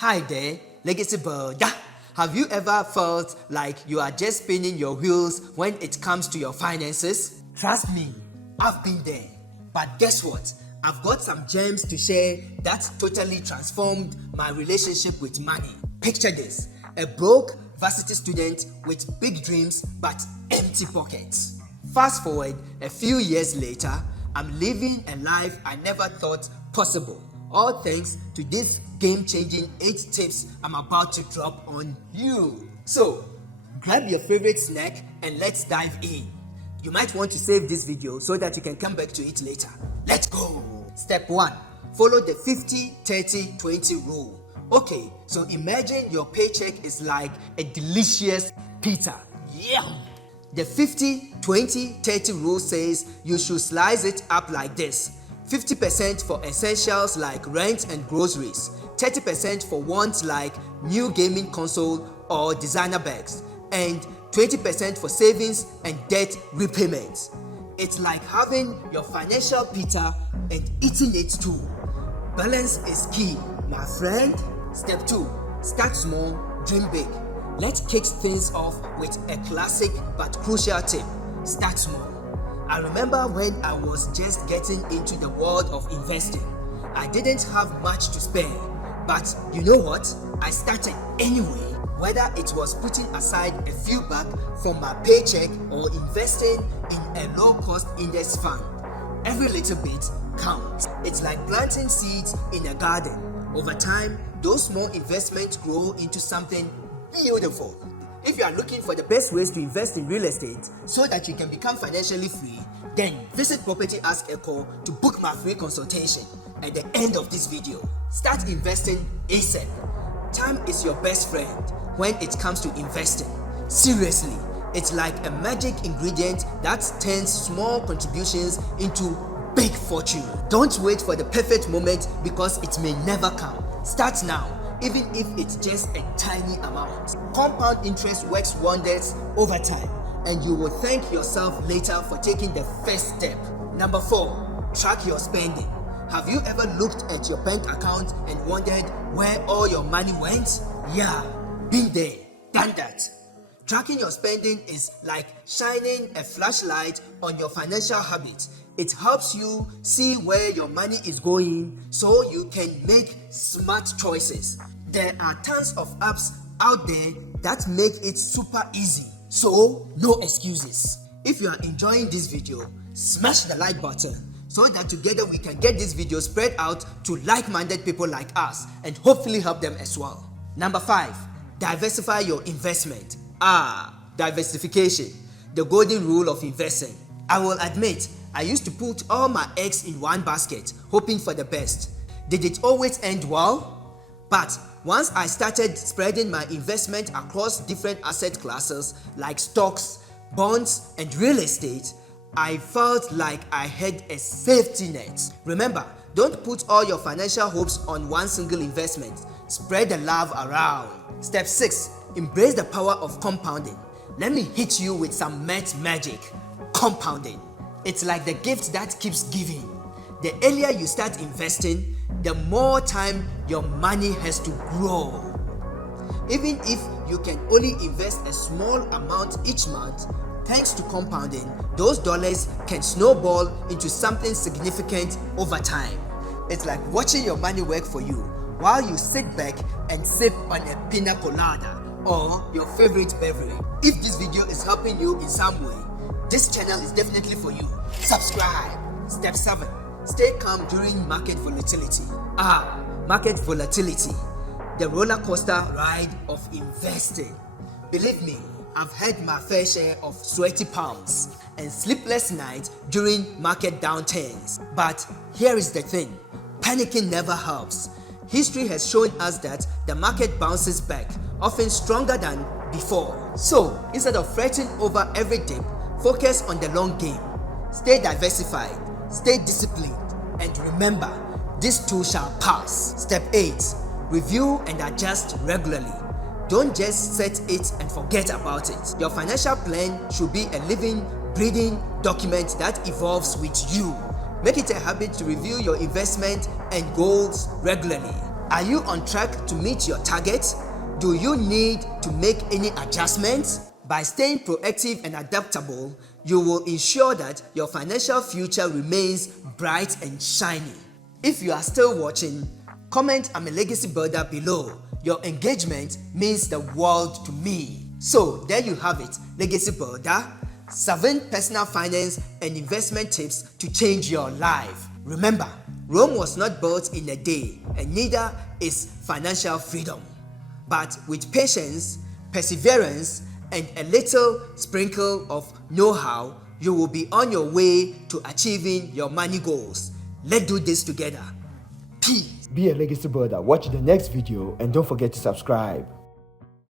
Hi there, Legacy Bird. Have you ever felt like you are just spinning your wheels when it comes to your finances? Trust me, I've been there. But guess what? I've got some gems to share that totally transformed my relationship with money. Picture this, a broke varsity student with big dreams but empty pockets. Fast forward a few years later, I'm living a life I never thought possible. All thanks to these game-changing 8 tips I'm about to drop on you. So, grab your favorite snack and let's dive in. You might want to save this video so that you can come back to it later. Let's go! Step 1. Follow the 50-30-20 rule. Okay, so imagine your paycheck is like a delicious pizza. Yeah! The 50-20-30 rule says you should slice it up like this. 50% for essentials like rent and groceries, 30% for wants like new gaming console or designer bags, and 20% for savings and debt repayments. It's like having your financial pizza and eating it too. Balance is key, my friend. Step 2. Start small, dream big. Let's kick things off with a classic but crucial tip. Start small. I remember when I was just getting into the world of investing. I didn't have much to spare, but you know what? I started anyway. Whether it was putting aside a few bucks from my paycheck or investing in a low-cost index fund, every little bit counts. It's like planting seeds in a garden. Over time, those small investments grow into something beautiful. If you are looking for the best ways to invest in real estate so that you can become financially free, then visit Property Ask Ekow to book my free consultation at the end of this video. Start investing ASAP. Time is your best friend when it comes to investing. Seriously, it's like a magic ingredient that turns small contributions into big fortune. Don't wait for the perfect moment because it may never come. Start now. Even if it's just a tiny amount. Compound interest works wonders over time, and you will thank yourself later for taking the first step. Number 4. Track your spending. Have you ever looked at your bank account and wondered where all your money went? Yeah, been there, done that. Tracking your spending is like shining a flashlight on your financial habits. It helps you see where your money is going so you can make smart choices. There are tons of apps out there that make it super easy, so no excuses. If you are enjoying this video, smash the like button so that together we can get this video spread out to like-minded people like us and hopefully help them as well. Number 5. Diversify your investment. Diversification, the golden rule of investing. I will admit, I used to put all my eggs in one basket, hoping for the best. Did it always end well? But once I started spreading my investment across different asset classes like stocks, bonds, and real estate, I felt like I had a safety net. Remember, don't put all your financial hopes on one single investment. Spread the love around. Step 6. Embrace the power of compounding. Let me hit you with some math magic. Compounding. It's like the gift that keeps giving. The earlier you start investing, the more time your money has to grow. Even if you can only invest a small amount each month, thanks to compounding, those dollars can snowball into something significant over time. It's like watching your money work for you while you sit back and sip on a pina colada or your favorite beverage. If this video is helping you in some way, this channel is definitely for you. Subscribe. Step 7. Stay calm during market volatility. Market volatility. The roller coaster ride of investing. Believe me, I've had my fair share of sweaty palms and sleepless nights during market downturns. But here is the thing, panicking never helps. History has shown us that the market bounces back, often stronger than before. So, instead of fretting over every dip, focus on the long game. Stay diversified, stay disciplined, and remember, this too shall pass. Step 8. Review and adjust regularly. Don't just set it and forget about it. Your financial plan should be a living, breathing document that evolves with you. Make it a habit to review your investment and goals regularly. Are you on track to meet your targets? Do you need to make any adjustments? By staying proactive and adaptable, you will ensure that your financial future remains bright and shiny. If you are still watching, comment "I'm a legacy builder" below. Your engagement means the world to me. So there you have it, Legacy Builder. 7 personal finance and investment tips to change your life. Remember, Rome was not built in a day, and neither is financial freedom. But with patience, perseverance, and a little sprinkle of know-how, you will be on your way to achieving your money goals. Let's do this together. Peace. Be a legacy builder. Watch the next video and don't forget to subscribe.